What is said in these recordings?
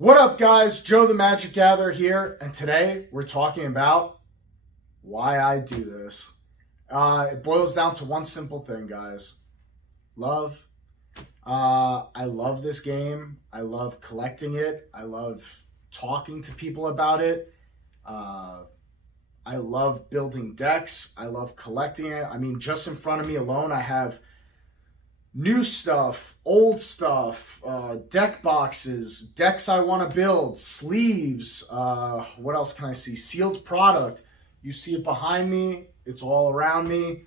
What up, guys? Joe the Magic Gatherer here, and today we're talking about why I do this. It boils down to one simple thing, guys. Love. I love this game. I love collecting it. I love talking to people about it. I love building decks. I love collecting it. I mean, just in front of me alone, I have new stuff, old stuff, deck boxes, decks I want to build, sleeves. What else can I see? Sealed product. You see it behind me. It's all around me.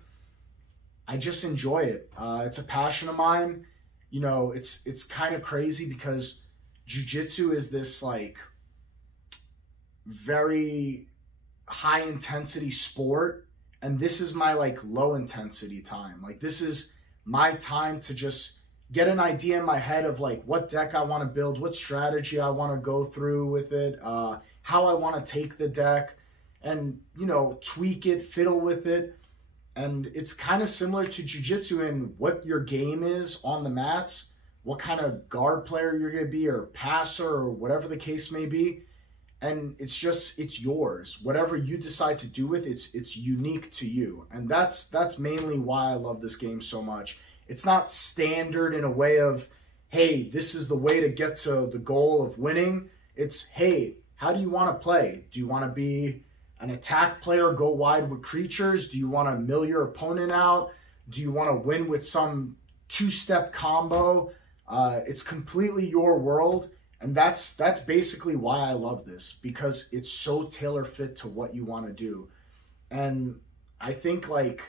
I just enjoy it. It's a passion of mine. You know, it's kind of crazy because jiu-jitsu is this like very high intensity sport, and this is my like low intensity time. Like, this is my time to just get an idea in my head of like what deck I want to build, what strategy I want to go through with it, how I want to take the deck and, you know, tweak it, fiddle with it. And it's kind of similar to jiu-jitsu in what your game is on the mats, what kind of guard player you're going to be, or passer, or whatever the case may be. And it's just, it's yours. Whatever you decide to do with it, it's unique to you. And that's mainly why I love this game so much. It's not standard in a way of, hey, this is the way to get to the goal of winning. It's, hey, how do you want to play? Do you want to be an attack player, go wide with creatures? Do you want to mill your opponent out? Do you want to win with some two-step combo? It's completely your world. And that's basically why I love this, because it's so tailor fit to what you want to do. And I think like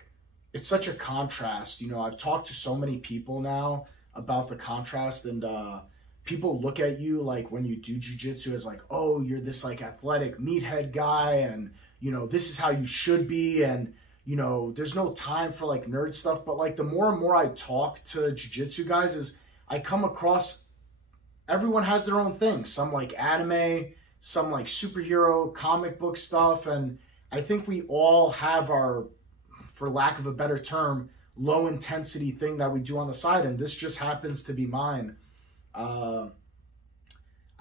it's such a contrast. You know, I've talked to so many people now about the contrast, and people look at you like when you do jiu-jitsu as like, oh, you're this like athletic meathead guy, and you know, this is how you should be, and you know, there's no time for like nerd stuff. But like the more and more I talk to jiu-jitsu guys, is I come across everyone has their own thing. Some like anime, some like superhero comic book stuff. And I think we all have our, for lack of a better term, low intensity thing that we do on the side. And this just happens to be mine. I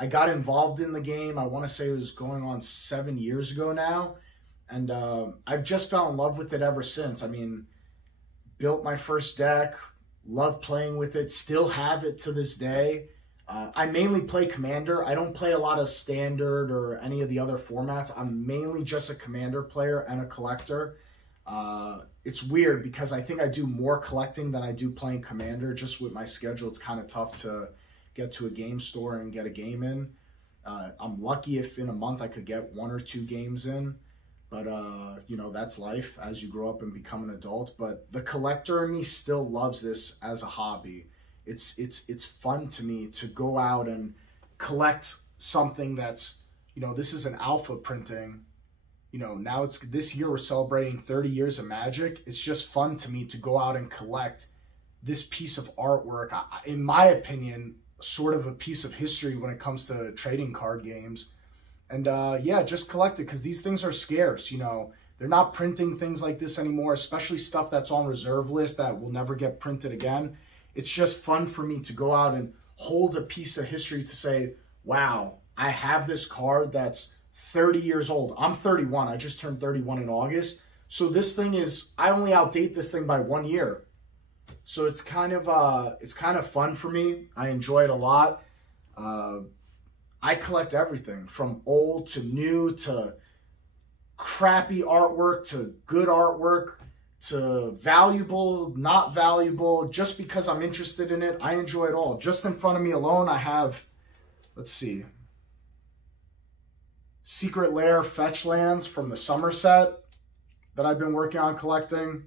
got involved in the game, I want to say it was going on 7 years ago now. And I've just fell in love with it ever since. I mean, built my first deck, love playing with it, still have it to this day. I mainly play Commander. I don't play a lot of Standard or any of the other formats. I'm mainly just a Commander player and a collector. It's weird because I think I do more collecting than I do playing Commander. Just with my schedule, it's kind of tough to get to a game store and get a game in. I'm lucky if in a month I could get 1 or 2 games in. But, you know, that's life as you grow up and become an adult. But the collector in me still loves this as a hobby. It's fun to me to go out and collect something that's, you know, this is an alpha printing. You know, now it's this year we're celebrating 30 years of Magic. It's just fun to me to go out and collect this piece of artwork. In my opinion, sort of a piece of history when it comes to trading card games. And yeah, just collect it because these things are scarce. You know, they're not printing things like this anymore, especially stuff that's on reserve list that will never get printed again. It's just fun for me to go out and hold a piece of history to say, wow, I have this card that's 30 years old. I'm 31. I just turned 31 in August. So this thing is, I only outdate this thing by 1 year. So it's kind of fun for me. I enjoy it a lot. I collect everything from old to new to crappy artwork to good artwork, to valuable, not valuable, just because I'm interested in it. I enjoy it all. Just in front of me alone, I have, let's see, Secret Lair fetch lands from the Somerset that I've been working on collecting.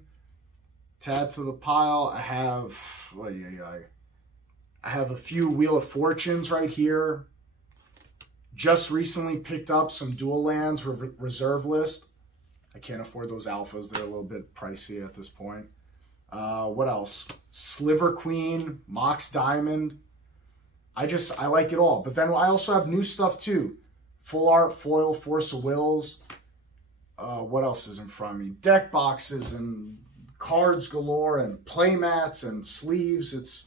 To add to the pile, I have, I have a few Wheel of Fortunes right here. Just recently picked up some dual lands reserve list. I can't afford those alphas. They're a little bit pricey at this point. What else? Sliver Queen, Mox Diamond. I like it all. But then I also have new stuff too. Full art foil Force of Wills. What else is in front of me? Deck boxes and cards galore and play mats and sleeves.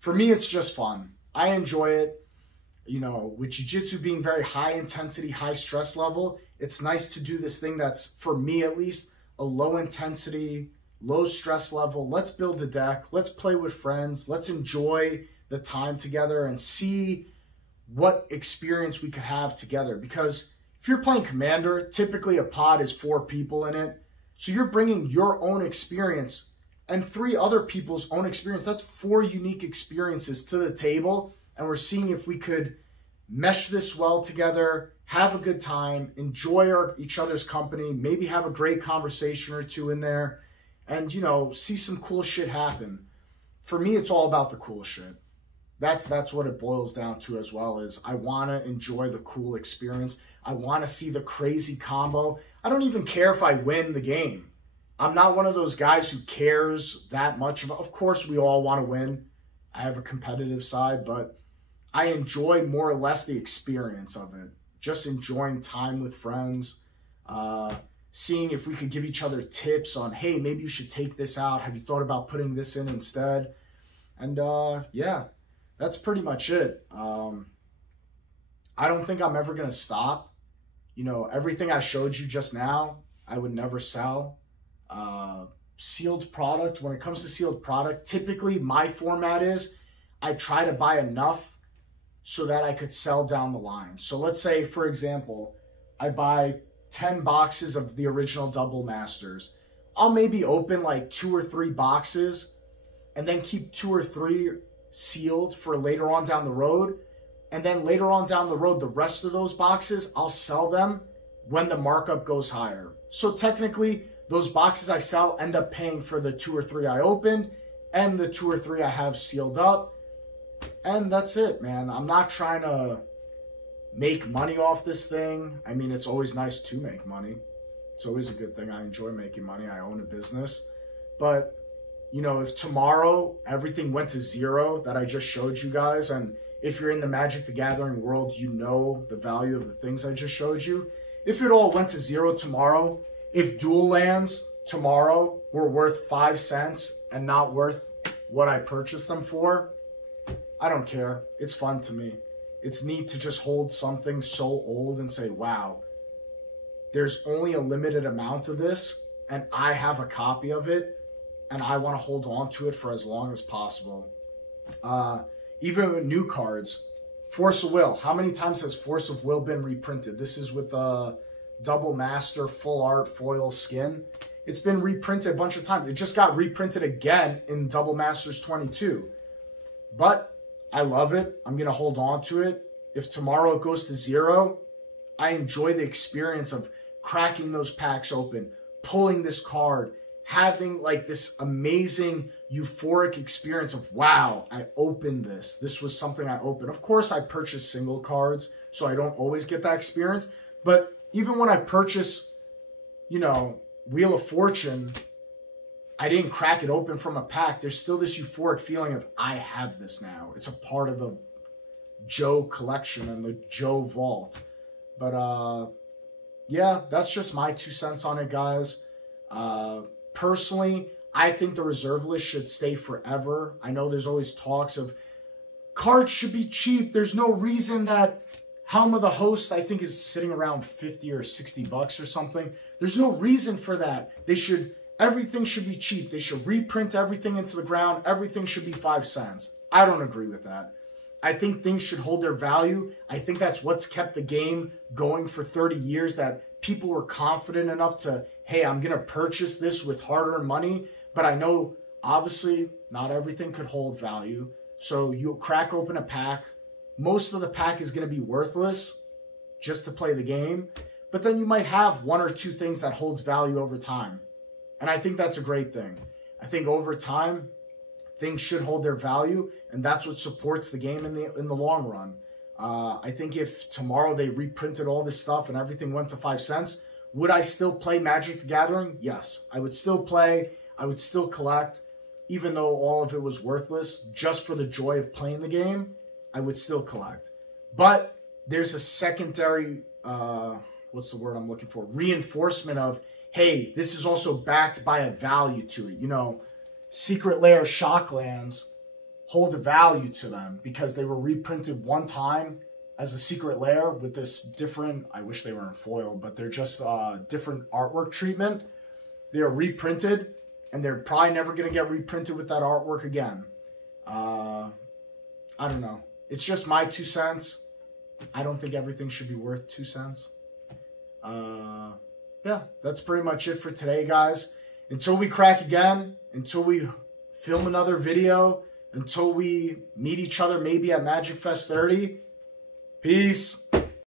For me, it's just fun. I enjoy it. You know, with jiu-jitsu being very high intensity, high stress level, it's nice to do this thing that's, for me at least, a low intensity, low stress level. Let's build a deck. Let's play with friends. Let's enjoy the time together and see what experience we could have together. Because if you're playing Commander, typically a pod is 4 people in it. So you're bringing your own experience and 3 other people's own experience. That's 4 unique experiences to the table. And we're seeing if we could mesh this well together, have a good time, enjoy each other's company, maybe have a great conversation or 2 in there, and, you know, see some cool shit happen. For me, it's all about the cool shit. That's what it boils down to as well, is I want to enjoy the cool experience. I want to see the crazy combo. I don't even care if I win the game. I'm not one of those guys who cares that much about. Of course, we all want to win. I have a competitive side, but I enjoy more or less the experience of it. Just enjoying time with friends, seeing if we could give each other tips on, hey, maybe you should take this out. Have you thought about putting this in instead? And yeah, that's pretty much it. I don't think I'm ever going to stop. You know, everything I showed you just now, I would never sell. Sealed product, when it comes to sealed product, typically my format is I try to buy enough so that I could sell down the line. So let's say, for example, I buy 10 boxes of the original Double Masters. I'll maybe open like 2 or 3 boxes and then keep 2 or 3 sealed for later on down the road. And then later on down the road, the rest of those boxes, I'll sell them when the markup goes higher. So technically, those boxes I sell end up paying for the 2 or 3 I opened and the 2 or 3 I have sealed up. And that's it, man. I'm not trying to make money off this thing. I mean, it's always nice to make money. It's always a good thing. I enjoy making money. I own a business. But, you know, if tomorrow everything went to 0 that I just showed you guys, and if you're in the Magic the Gathering world, you know the value of the things I just showed you. If it all went to 0 tomorrow, if dual lands tomorrow were worth 5 cents and not worth what I purchased them for, I don't care. It's fun to me. It's neat to just hold something so old and say, wow, there's only a limited amount of this and I have a copy of it and I want to hold on to it for as long as possible. Even with new cards, Force of Will. How many times has Force of Will been reprinted? This is with the Double Master full art foil skin. It's been reprinted a bunch of times. It just got reprinted again in Double Masters 22. But I love it. I'm going to hold on to it. If tomorrow it goes to 0, I enjoy the experience of cracking those packs open, pulling this card, having like this amazing euphoric experience of, wow, I opened this. This was something I opened. Of course, I purchase single cards, so I don't always get that experience. But even when I purchase, you know, Wheel of Fortune, I didn't crack it open from a pack. There's still this euphoric feeling of, I have this now. It's a part of the Joe collection and the Joe vault. But yeah, that's just my 2 cents on it, guys. Personally, I think the reserve list should stay forever. I know there's always talks of cards should be cheap. There's no reason that Helm of the Host, I think, is sitting around 50 or 60 bucks or something. There's no reason for that. Everything should be cheap. They should reprint everything into the ground. Everything should be 5 cents. I don't agree with that. I think things should hold their value. I think that's what's kept the game going for 30 years, that people were confident enough to, hey, I'm going to purchase this with hard-earned money. But I know, obviously, not everything could hold value. So you'll crack open a pack. Most of the pack is going to be worthless just to play the game. But then you might have 1 or 2 things that holds value over time. And I think that's a great thing. I think over time, things should hold their value, and that's what supports the game in the long run. I think if tomorrow they reprinted all this stuff and everything went to 5 cents, would I still play Magic the Gathering? Yes. I would still play. I would still collect. Even though all of it was worthless, just for the joy of playing the game, I would still collect. But there's a secondary, what's the word I'm looking for? Reinforcement of, hey, this is also backed by a value to it. You know, Secret Lair Shocklands hold a value to them because they were reprinted one time as a secret lair with this different, I wish they weren't foiled, but they're just different artwork treatment. They're reprinted, and they're probably never going to get reprinted with that artwork again. I don't know. It's just my 2 cents. I don't think everything should be worth 2 cents. Yeah, that's pretty much it for today, guys. Until we crack again, until we film another video, until we meet each other maybe at Magic Fest 30, peace.